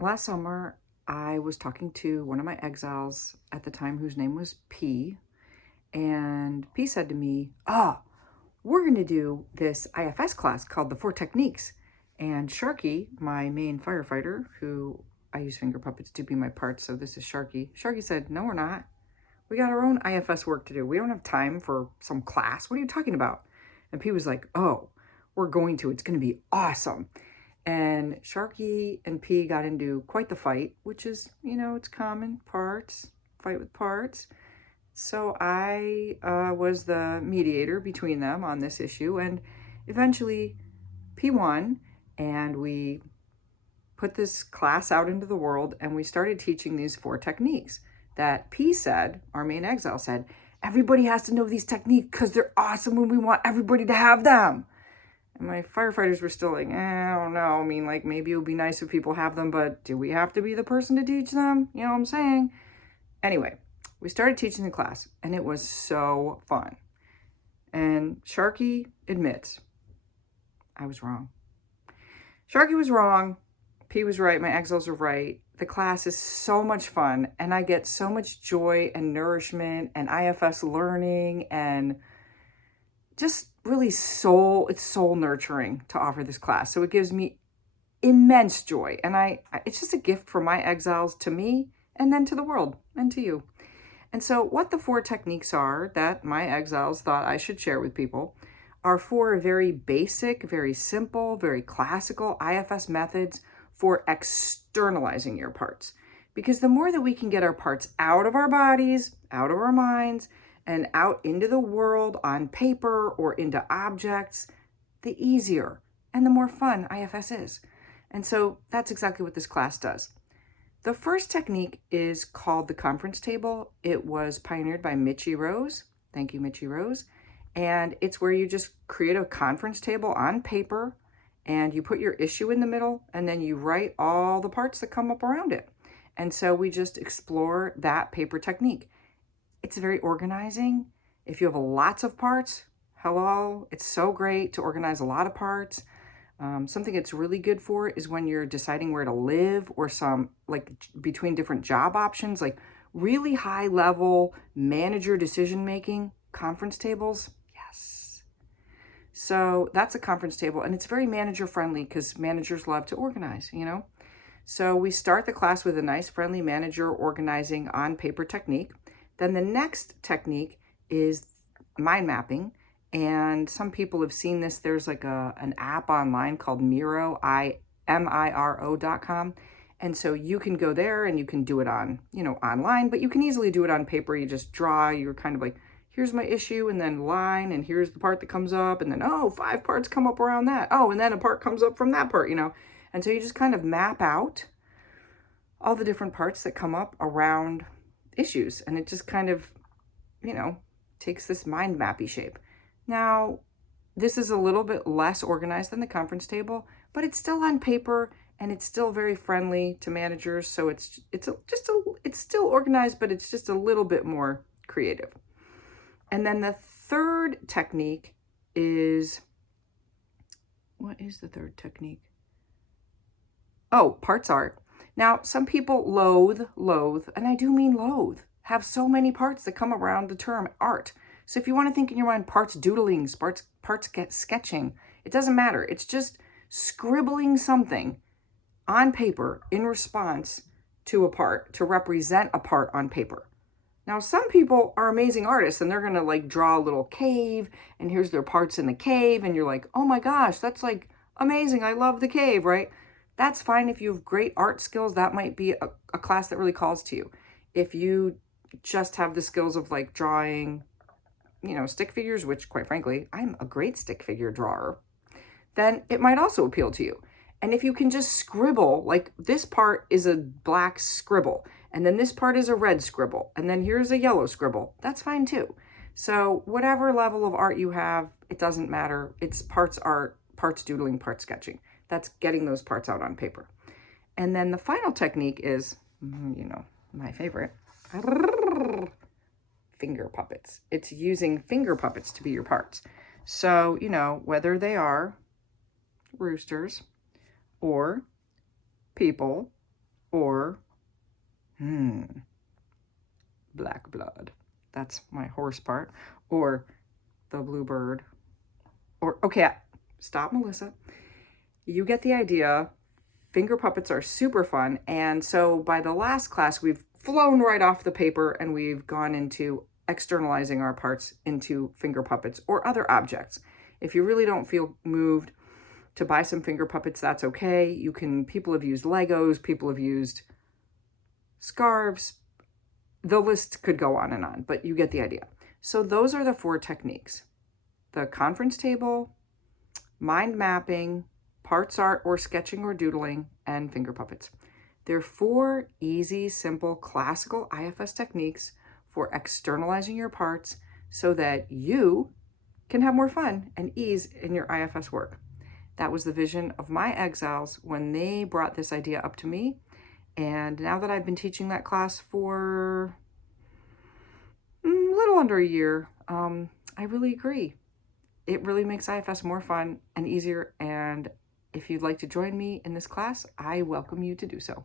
Last summer, I was talking to one of my exiles at the time whose name was P. And P said to me, we're going to do this IFS class called the Four Techniques. And Sharky, my main firefighter, who I use finger puppets to be my parts, so this is Sharky. Sharky said, no, we're not. We got our own IFS work to do. We don't have time for some class. What are you talking about? And P was like, oh, we're going to. It's going to be awesome. And Sharky and P got into quite the fight, which is, it's common, parts, fight with parts. So I was the mediator between them on this issue, and eventually P won, and we put this class out into the world, and we started teaching these four techniques that P said, our main exile said, everybody has to know these techniques because they're awesome and we want everybody to have them. And my firefighters were still like, I don't know. I mean, like, maybe it would be nice if people have them, but do we have to be the person to teach them? You know what I'm saying? Anyway, we started teaching the class, and it was so fun. And Sharky admits, I was wrong. Sharky was wrong. P was right. My exiles were right. The class is so much fun, and I get so much joy and nourishment and IFS learning and just really it's soul nurturing to offer this class. So it gives me immense joy. And it's just a gift from my exiles to me and then to the world and to you. And so what the four techniques are that my exiles thought I should share with people are four very basic, very simple, very classical IFS methods for externalizing your parts. Because the more that we can get our parts out of our bodies, out of our minds, and out into the world on paper or into objects, the easier and the more fun IFS is. And so that's exactly what this class does. The first technique is called the conference table. It was pioneered by Mitchie Rose. Thank you, Mitchie Rose. And it's where you just create a conference table on paper and you put your issue in the middle and then you write all the parts that come up around it. And so we just explore that paper technique. It's very organizing. If you have lots of parts, hello, it's so great to organize a lot of parts. Something it's really good for is when you're deciding where to live or between different job options, like really high level manager decision making, conference tables. Yes. So that's a conference table, and it's very manager friendly because managers love to organize, So we start the class with a nice friendly manager organizing on paper technique. Then the next technique is mind mapping. And some people have seen this. There's like an app online called Miro, Miro.com. And so you can go there and you can do it on, online, but you can easily do it on paper. You just draw, you're kind of like, here's my issue, and then line, and here's the part that comes up, and then, 5 parts come up around that. And then a part comes up from that part, And so you just kind of map out all the different parts that come up around issues. And it just kind of, takes this mind mappy shape. Now, this is a little bit less organized than the conference table, but it's still on paper and it's still very friendly to managers. So it's still organized, but it's just a little bit more creative. And then the third technique is, what is the third technique? Oh, parts art. Now, some people loathe, and I do mean loathe, have so many parts that come around the term art. So if you want to think in your mind parts doodling, parts sketching, it doesn't matter. It's just scribbling something on paper in response to a part, to represent a part on paper. Now, some people are amazing artists and they're going to draw a little cave and here's their parts in the cave. And you're like, oh my gosh, that's amazing. I love the cave, right? That's fine. If you have great art skills, that might be a class that really calls to you. If you just have the skills of drawing, stick figures, which quite frankly, I'm a great stick figure drawer, then it might also appeal to you. And if you can just scribble, this part is a black scribble, and then this part is a red scribble, and then here's a yellow scribble, that's fine too. So whatever level of art you have, it doesn't matter. It's parts art, parts doodling, parts sketching. That's getting those parts out on paper. And then the final technique is, my favorite, finger puppets. It's using finger puppets to be your parts. So, whether they are roosters or people or, black blood. That's my horse part. Or the bluebird. Or, okay, stop, Melissa. You get the idea. Finger puppets are super fun. And so by the last class, we've flown right off the paper and we've gone into externalizing our parts into finger puppets or other objects. If you really don't feel moved to buy some finger puppets, that's okay. People have used Legos, people have used scarves. The list could go on and on, but you get the idea. So those are the 4 techniques: the conference table, mind mapping, parts art or sketching or doodling, and finger puppets. They're 4 easy, simple, classical IFS techniques for externalizing your parts so that you can have more fun and ease in your IFS work. That was the vision of my exiles when they brought this idea up to me. And now that I've been teaching that class for a little under a year, I really agree. It really makes IFS more fun and easier. And if you'd like to join me in this class, I welcome you to do so.